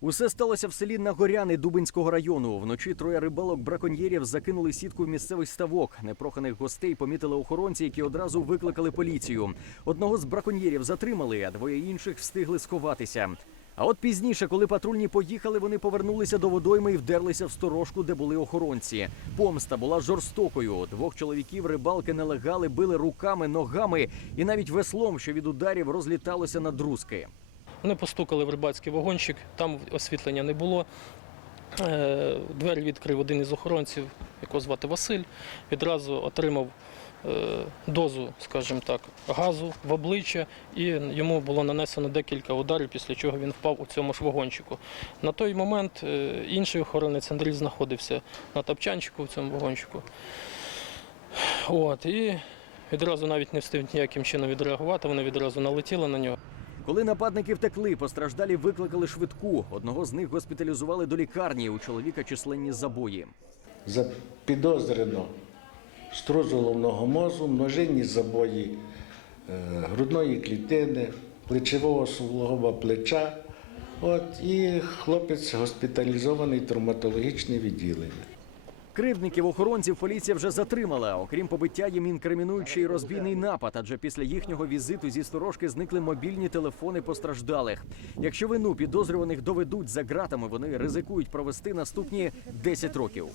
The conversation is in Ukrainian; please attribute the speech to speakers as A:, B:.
A: Усе сталося в селі Нагоряни Дубинського району. Вночі троє рибалок браконьєрів закинули сітку в місцевий ставок. Непроханих гостей помітили охоронці, які одразу викликали поліцію. Одного з браконьєрів затримали, а двоє інших встигли сховатися. А от пізніше, коли патрульні поїхали, вони повернулися до водойми і вдерлися в сторожку, де були охоронці. Помста була жорстокою. Двох чоловіків рибалки нелегали, били руками, ногами і навіть веслом, що від ударів розліталося на друзки.
B: Вони постукали в рибацький вагончик, там освітлення не було. Е, Двері відкрив один із охоронців, якого звати Василь. Відразу отримав е, дозу, скажімо так, газу в обличчя, і йому було нанесено декілька ударів, після чого він впав у цьому ж вагончику. На той момент е, інший охоронець Андрій знаходився на тапчанчику в цьому вагончику. От, і відразу навіть не встиг ніяким чином відреагувати, вони відразу налетіли на нього.
A: Коли нападники втекли, постраждалі викликали швидку. Одного з них госпіталізували до лікарні. У чоловіка численні забої.
C: Запідозрено струс головного мозу, множинні забої е, грудної клітини, плечового суглоба плеча. От, і хлопець госпіталізований травматологічне відділення.
A: Кривдників охоронців поліція вже затримала. Окрім побиття, їм інкримінують ще й розбійний напад, адже після їхнього візиту зі сторожки зникли мобільні телефони постраждалих. Якщо вину підозрюваних доведуть за ґратами, вони ризикують провести наступні 10 років.